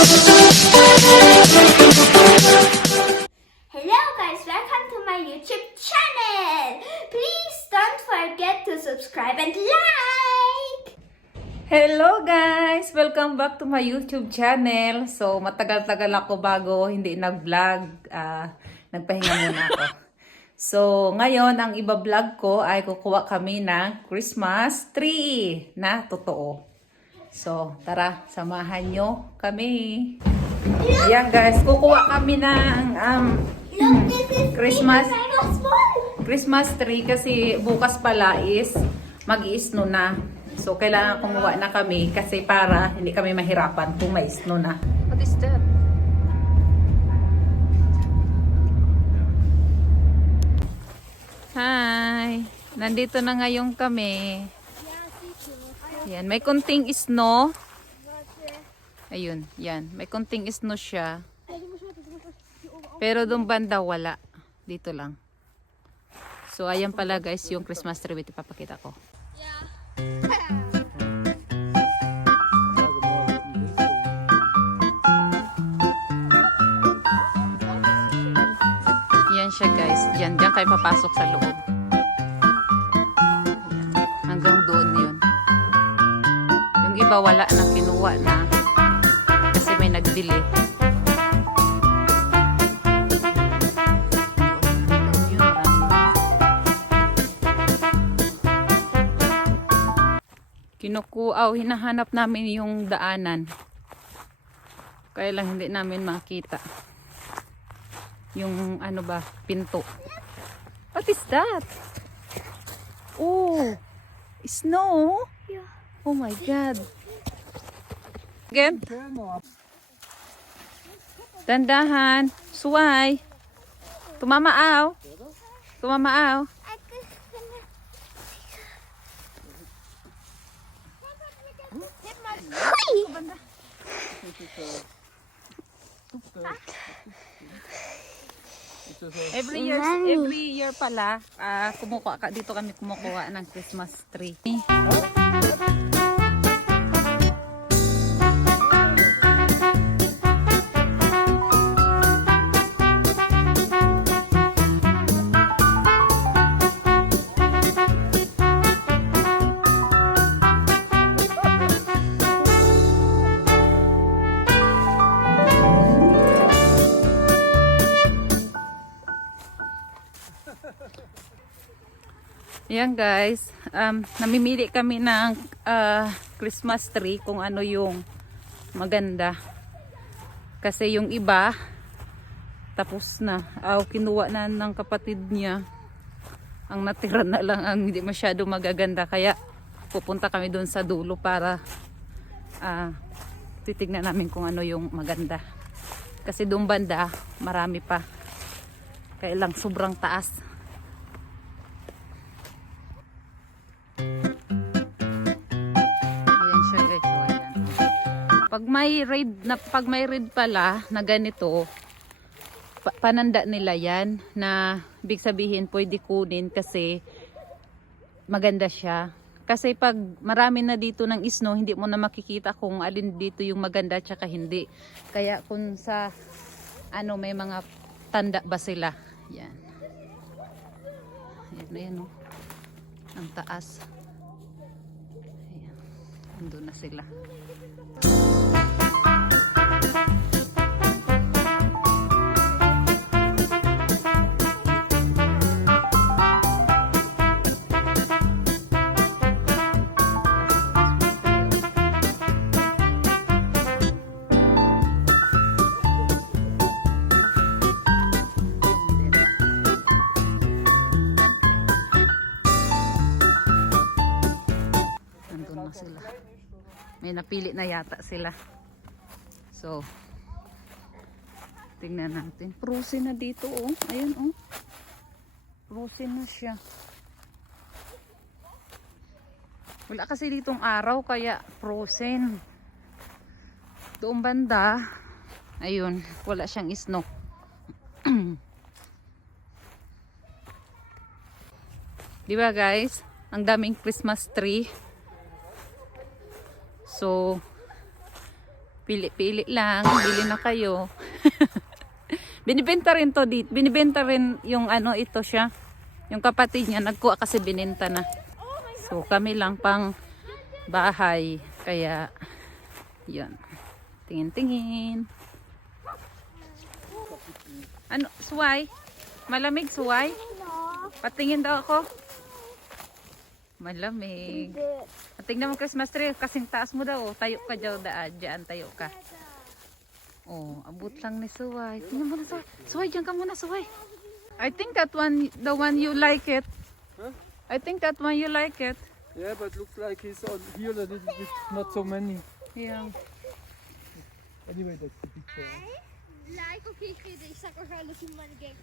Hello guys, welcome to my YouTube channel. Please don't forget to subscribe and like. Hello guys! Welcome back to my YouTube channel. So, matagal-tagal ako bago hindi nag-vlog. Nagpahinga muna ako. So, ngayon, ang iba-vlog ko ay kukuha kami ng Christmas tree na totoo. So, tara, samahan nyo kami. Ayan guys, kukuha kami ng Look, this is Christmas tree kasi bukas pala is mag-i-snow na. So, kailangan kumuha na kami kasi para hindi kami mahirapan kung may snow na. What is that? Hi! Nandito na ngayon kami. Yan, may konting snow. Ayun, yan. May konting snow siya. Pero doon banda wala. Dito lang. So, ayan pala guys yung Christmas tree. Ito papakita ko. Yan siya guys. Diyan kayo papasok sa loob. Ayan. Hanggang doon yun. Yung iba wala na, kinuha na. Kasi may nagdili. Kinukuaw, hinahanap namin yung daanan. Kaya lang hindi namin makita. Yung ano ba, pinto. What is that? Oh, snow? Yeah. Oh my God. Again? Dandahan. Suway. Tumamaaw. Tumamaaw. Every year pala, dito kami kumukuha ng Christmas tree. Ayan guys, namimili kami ng Christmas tree kung ano yung maganda. Kasi yung iba, tapos na. Kinuha na ng kapatid niya. Ang natira na lang ang hindi masyado magaganda. Kaya pupunta kami doon sa dulo para titignan namin kung ano yung maganda. Kasi doon banda, marami pa. Kaya lang sobrang taas. Pag may raid pala na ganito, pananda nila yan na big sabihin pwede kunin kasi maganda siya. Kasi pag marami na dito ng snow, hindi mo na makikita kung alin dito yung maganda at saka hindi. Kaya kung sa may mga tanda ba sila. Yan. Yan na yan oh. Ang taas. Ayan. Nandun na sila. Sila. May napili na yata sila. So, tingnan natin. Frozen na dito oh. Ayun oh. Frozen na siya. Wala kasi ditong araw kaya frozen. Doon banda, ayun, wala siyang snow. Di ba guys? Ang daming Christmas tree. So, Pili-pili lang, bili na kayo. Binibenta rin to dito. Binibenta rin yung ano ito siya. Yung kapatid niya nagkuha kasi bininta na. So kami lang pang bahay. Kaya yun. Tingin-tingin. Ano, suway? Malamig suway? Patingin daw ako. Malamig. Tingnan mo Christmas tree, kasing taas mo daw. Tayo ka dyan, tayo ka. Oh, abot lang ni Suway. Tingnan mo na Suway. Suway, dyan ka muna Suway. I think that one, the one you like it. Huh? I think that one you like it. Yeah, but looks like he's on here a little bit, not so many. Yeah. Anyway, that's the picture. Like och kikade i sakoshalo si Manigek.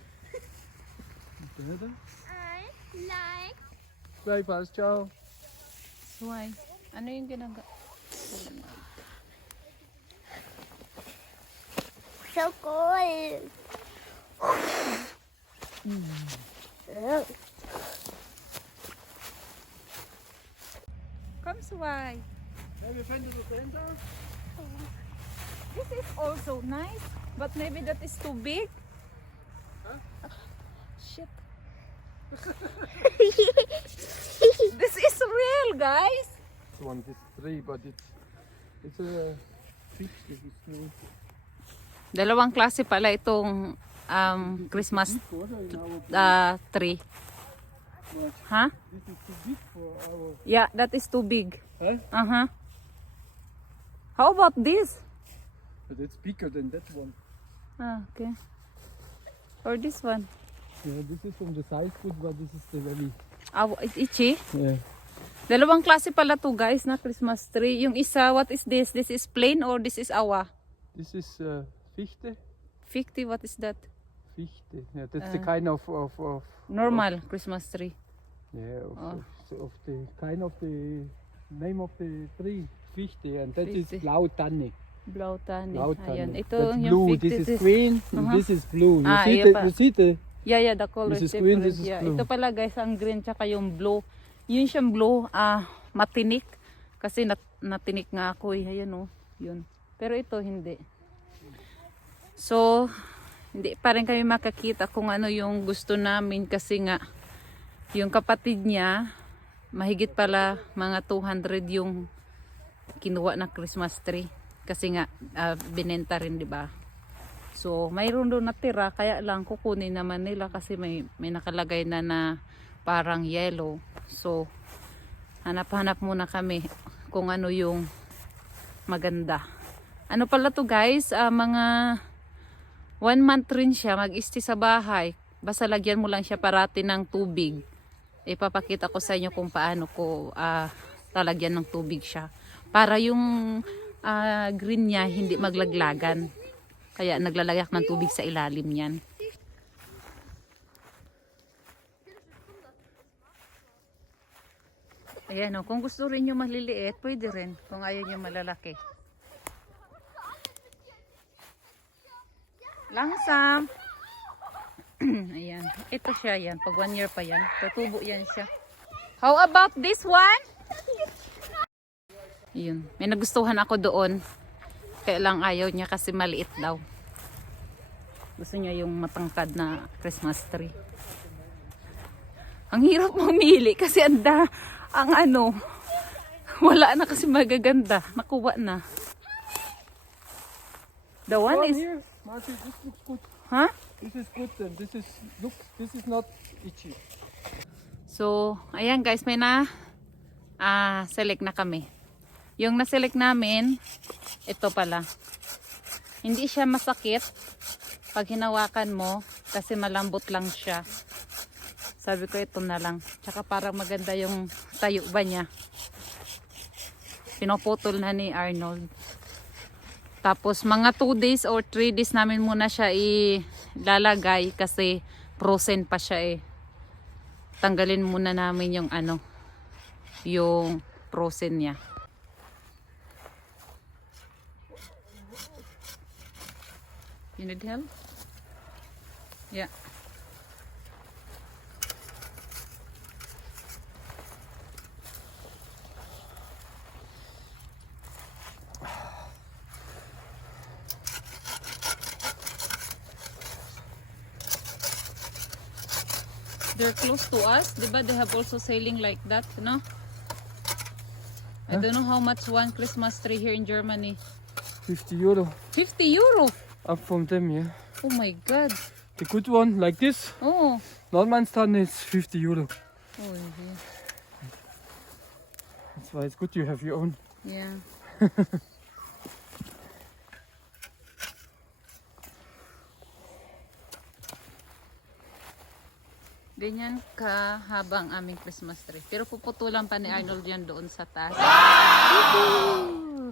I like. Bye, fast, ciao. Suway, ano yung ginagawa? So cool. Come Suway. Ja, wir finden das Center. This is also nice, but maybe that is too big. Huh? Shit. This is real, guys. This one is 3, but it's a 50. It's new. Dalawang klase pala itong Christmas Oder in our tree. but Huh? this is too big for our. Yeah, that is too big. Huh? Uh-huh. How about this? But it's bigger than that one. Ah, okay. Or this one. Yeah, this is from the size good, but this is the very. It's itchy. Yeah. Dalawang klase pala to guys na Christmas tree. Yung isa, what is this? This is plain or this is awa? This is Fichte. 50, what is that? Fichte. Yeah, that's the kind of Normal Christmas tree. yeah Oh. of the kind of the name of the tree. Fichte, and that is Fichte. Blautanne. Blautanne. Blautanne. Ayan. Ito That's yung blue. 50. This is green. And Uh-huh. this is blue. You Ah, see iya the pa. you see the Yeah, the color This is is green, different. this is Yeah, blue. ito pala guys, ang green tsaka yung blue. Yun siyang blue, matinik. Kasi natinik nga ako eh. Ayan oh, yun. Pero ito hindi. So, hindi pa rin kami makakita kung ano yung gusto namin kasi nga yung kapatid niya, mahigit pala mga 200 yung kinuha na Christmas tree. Kasi nga, binenta rin, di ba? So, mayroon doon natira, kaya lang kukunin naman nila kasi may nakalagay na parang yellow. So, hanap-hanap muna kami kung ano yung maganda. Ano pala to guys, mga 1 month rin siya mag-stay sa bahay. Basta lagyan mo lang siya parati ng tubig. Ipapakita ko sa inyo kung paano ko talagyan ng tubig siya. Para yung green niya hindi maglaglagan. Kaya naglalagyak ng tubig sa ilalim yan. Ayan o, kung gusto rin nyo maliliit, pwede rin. Kung ayaw nyo malalaki. Langsam. Ayan, ito siya yan. Pag 1 year pa yan, tutubo yan siya. How about this one? Yun, may nagustuhan ako doon. Kaya lang ayaw niya kasi maliit daw. Gusto niya yung matangkad na Christmas tree. Ang hirap mamili kasi ang wala na kasi magaganda. Nakuha na. The one is... here. Marty, this looks good. Huh? This is good then. This is not itchy. So, ayan guys, may select na kami. Yung na-select namin, ito pala. Hindi siya masakit pag hinawakan mo kasi malambot lang siya. Sabi ko ito na lang. Tsaka parang maganda yung tayo ba niya. Pinoputol na ni Arnold. Tapos mga 2 days or 3 days namin muna siya ilalagay kasi frozen pa siya eh. Tanggalin muna namin yung yung frozen niya. You need help? Yeah. They're close to us, diba? They have also selling like that, no? I don't know how much one Christmas tree here in Germany. 50 euro. 50 euro! Up from them, yeah. Oh my god. The good one, like this, Oh. Nordmannstanne is 50 euro. Oh, yeah. That's why it's good you have your own. Yeah. Ganyan kahaba ang aming Christmas tree. Pero puputulan pa ni Arnold yan doon sa taas. Woohoo!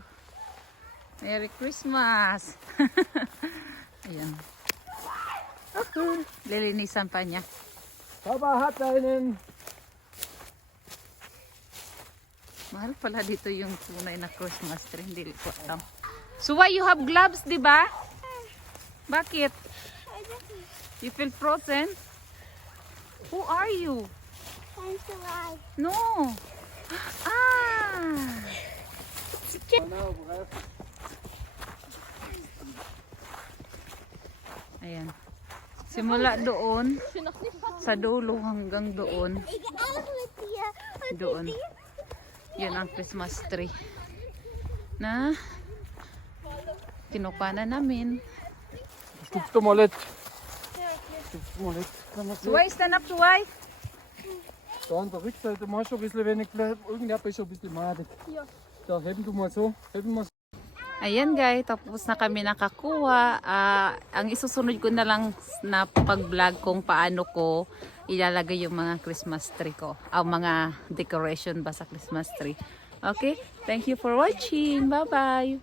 Merry Christmas! Ayan. Lilinisan pa niya. Papa hat einen. Mahal pala dito yung tunay na Christmas tree. Hindi ko alam. So why you have gloves, di ba? Bakit? You feel frozen? Who are you? No. Ah. Ayan. Simula doon sa dulo hanggang doon. Doon. Yan ang Christmas tree na kinuha na namin. Stop de mal lidt. Stop de mal lidt. Kan man se. Suway, stand up, Suway. Da an der Rückseite mal schon ein bisschen wenig bleibt. Irgendwer ist schon ein bisschen madig. Da heben du mal so. Heben wir so. Ayan guys, tapos na kami nakakuha. Ang isusunod ko na lang na pag-vlog kung paano ko ilalagay yung mga Christmas tree ko. Ang mga decoration ba sa Christmas tree. Okay? Thank you for watching. Bye-bye.